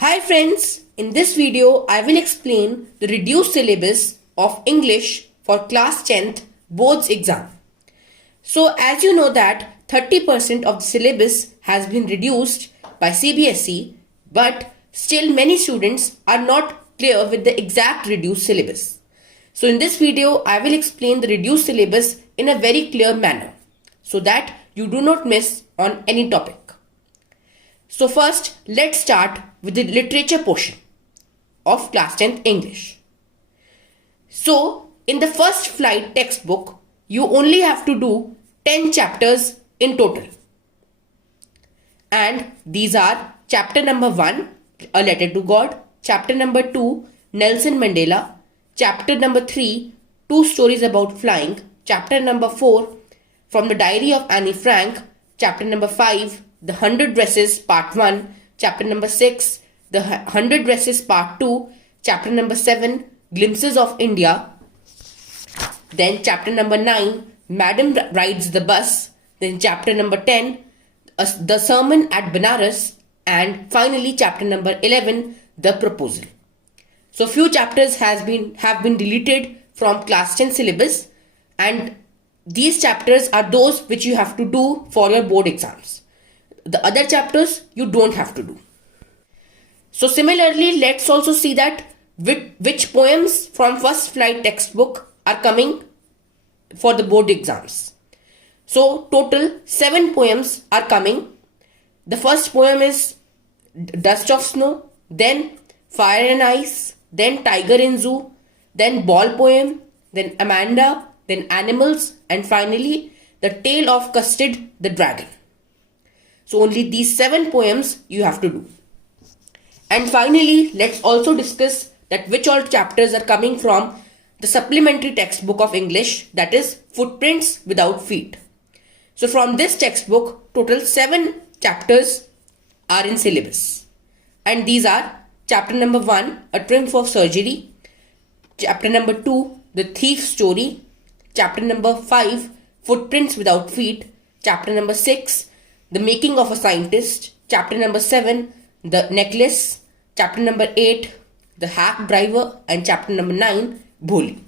Hi friends, in this video I will explain the reduced syllabus of English for class 10th boards exam. So as you know that 30% of the syllabus has been reduced by CBSE, but still many students are not clear with the exact reduced syllabus. So in this video I will explain the reduced syllabus in a very clear manner so that you do not miss on any topic. So first, let's start with the literature portion of class 10th English. So, in the first flight textbook, you only have to do 10 chapters in total. And these are chapter number 1, A Letter to God, chapter number 2, Nelson Mandela, chapter number 3, Two Stories About Flying, chapter number 4, From the Diary of Anne Frank, chapter number 5, The 100 Dresses Part 1, chapter number 6, The 100 Dresses Part 2, chapter number 7, Glimpses of India, then chapter number 9, Madam Rides the Bus, then chapter number 10, The Sermon at Banaras, and finally chapter number 11, The Proposal. So few chapters have been deleted from class 10 syllabus, and these chapters are those which you have to do for your board exams. The other chapters you don't have to do. So similarly, let's also see that which poems from first flight textbook are coming for the board exams. So total 7 poems are coming. The first poem is Dust of Snow, then Fire and Ice, then Tiger in Zoo, then Ball poem, then Amanda, then Animals, and finally The Tale of Custard the Dragon. So only these 7 poems you have to do. And finally, let's also discuss that which all chapters are coming from the supplementary textbook of English, that is Footprints Without Feet. So from this textbook, total 7 chapters are in syllabus. And these are chapter number 1, A Triumph of Surgery, chapter number 2, The Thief's Story, chapter number 5, Footprints Without Feet, chapter number 6, The Making of a Scientist, chapter number 7, The Necklace, chapter number 8, The Hack Driver, and chapter number 9, Bholi.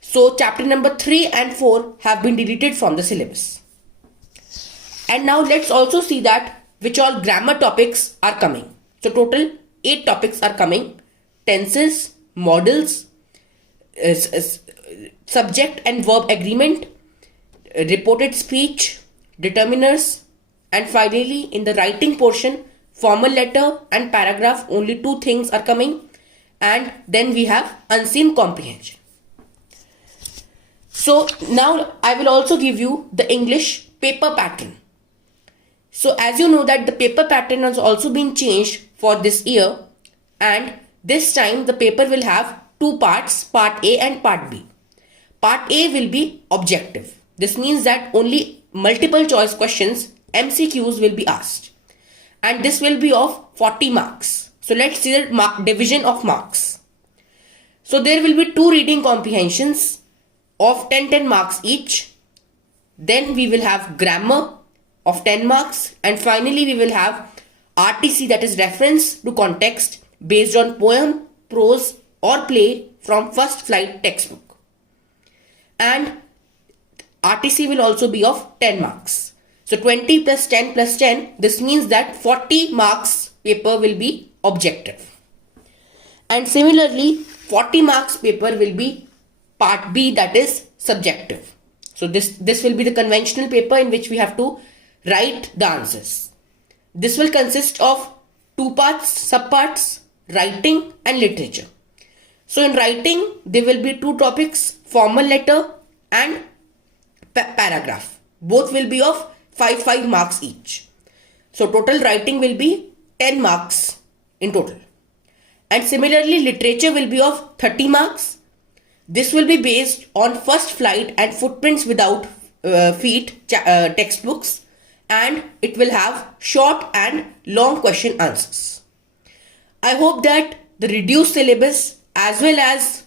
So chapter number 3 and 4 have been deleted from the syllabus. And now let's also see that which all grammar topics are coming. So total 8 topics are coming: tenses, modals, subject and verb agreement, reported speech, determiners, and finally in the writing portion, formal letter and paragraph. Only 2 things are coming, and then we have unseen comprehension. So now I will also give you the English paper pattern. So as you know that the paper pattern has also been changed for this year, and this time the paper will have 2 parts, part A and part B. Part A will be objective. This means that only multiple choice questions, MCQs, will be asked. And this will be of 40 marks. So let's see the division of marks. So there will be 2 reading comprehensions of 10 marks each. Then we will have grammar of 10 marks. And finally we will have RTC, that is reference to context, based on poem, prose or play from first flight textbook. And RTC will also be of 10 marks. So 20 plus 10 plus 10, this means that 40 marks paper will be objective. And similarly, 40 marks paper will be part B, that is subjective. So this will be the conventional paper in which we have to write the answers. This will consist of 2 parts, subparts, writing and literature. So in writing, there will be 2 topics, formal letter and paragraph. Both will be of 5 marks each. So total writing will be 10 marks in total. And similarly, literature will be of 30 marks. This will be based on first flight and Footprints Without Feet textbooks, and it will have short and long question answers. I hope that the reduced syllabus as well as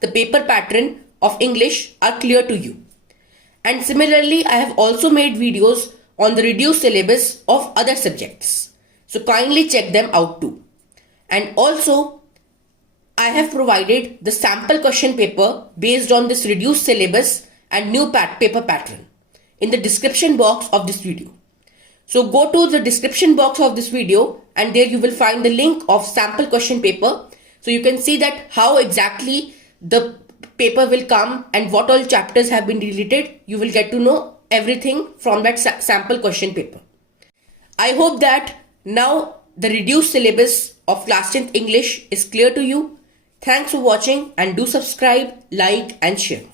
the paper pattern of English are clear to you. And similarly, I have also made videos on the reduced syllabus of other subjects. So kindly check them out too. And also, I have provided the sample question paper based on this reduced syllabus and new paper pattern in the description box of this video. So go to the description box of this video and there you will find the link of sample question paper. So you can see that how exactly the paper will come and what all chapters have been deleted. You will get to know everything from that sample question paper. I hope that now the reduced syllabus of class 10th English is clear to you. Thanks for watching and do subscribe, like and share.